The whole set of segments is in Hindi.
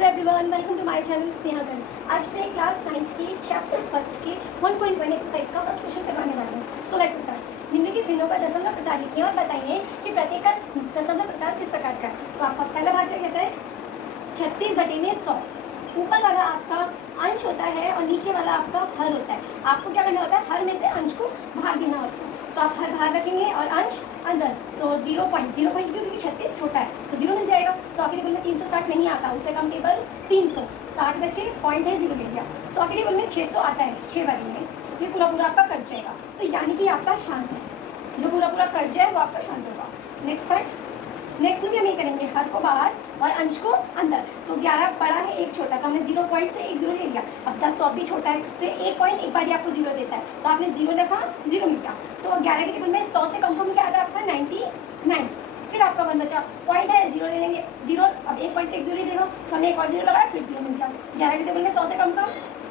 Hello everyone, welcome to my channel Sneha गन। आज मैं क्लास 9 की चैप्टर फर्स्ट की 1.1 एक्सरसाइज का फर्स्ट क्वेश्चन करवाने वाली हूँ। So let's start. निम्नलिखित भिन्नों का दशमलव प्रसार लिखिए और बताइए कि प्रत्येक का दशमलव प्रसार किस प्रकार का है। तो आपका पहला भाग क्या कहता है? 36/100। ऊपर वाला आपका अंश होता है और नीचे वाला आपका हर होता है। आपको क्या करना होता है? हर में से अंश को बाहर देना होता है। तो आप हर बाहर रखेंगे और अंश अंदर। तो 0.0 क्यों? क्योंकि 36 छोटा है तो 0 मिल जाएगा। 100 के टेबल में 360 नहीं आता, उससे कम टेबल 300। 60 बचे, पॉइंट है 0 ले लिया। 100 के टेबल में 600 आता है 6 बारी में, ये पूरा पूरा आपका कट जाएगा। तो यानी कि आपका शांत है, जो पूरा पूरा कट जाए वो आपका शांत होगा। Next part. नेक्स्ट में भी हम ये करेंगे, हर को बाहर और अंश को अंदर। तो 11 बड़ा है, एक छोटा, तो हमने 0 पॉइंट से 1 0 ले लिया। अब 10 तो अब भी छोटा है, तो 1 पॉइंट एक बार आपको 0 देता है, तो आपने 0 लिखा, 0 मिल गया। तो 11 के टेबल में 100 से कम क्या आता है आपका? 99। फिर आपका 1 बचा, पॉइंट है 0 ले लेंगे, 0। अब 1 पॉइंट 1 0 ले देगा, तो हमने एक और 0 लगाया, फिर 0 मिल गया। 11 के टेबल में 100 से कम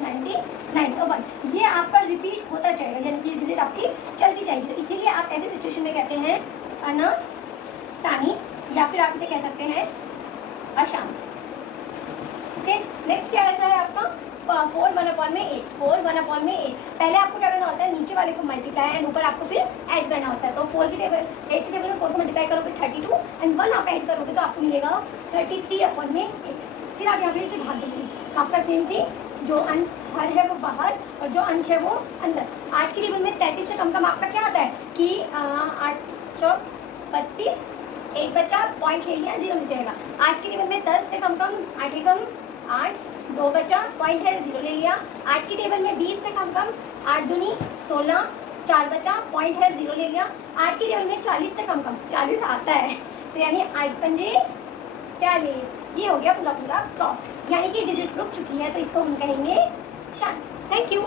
99 तो 1। ये आपका रिपीट होता जाएगा, यानी कि डिजिट आपकी चलती जाएगी। तो इसीलिए आप ऐसे सिचुएशन में कहते हैं अनासानी, या फिर आप इसे कह सकते हैं अशांत। ओके, नेक्स्ट क्या ऐसा है आपका? 4 1/8। 4 1/8। पहले आपको क्या करना होता है? नीचे वाले को मल्टीप्लाई एंड ऊपर आपको फिर ऐड करना होता है। तो 4 के टेबल 8 के टेबल में 4 को मल्टीप्लाई करोगे 32 एंड 1 आप ऐड करोगे तो आपको मिलेगा 33/8। फिर आप यहाँ पे इसे भाग देंगे। आपका सेम थी, जो अंश हर है वो बाहर और जो अंश है वो अंदर। 8 के टेबल में 33 से कम आपका क्या आता है कि 8 चौक 32, एक बचा, पॉइंट ले लिया, 0 मिल जाएगा। 8 के टेबल में 10 से कम 8 के कम 8, 2 बचा, पॉइंट है 0 ले लिया। 8 की टेबल में 20 से कम 8 दूनी 16, 4 बचा, पॉइंट है 0 ले लिया। 8 की टेबल में 40 से कम 40 आता है, तो यानी 8 पंजे 40। ये हो गया पूरा पूरा क्रॉस, यानी कि डिजिट रुक चुकी है, तो इसको हम कहेंगे शांत। Thank you.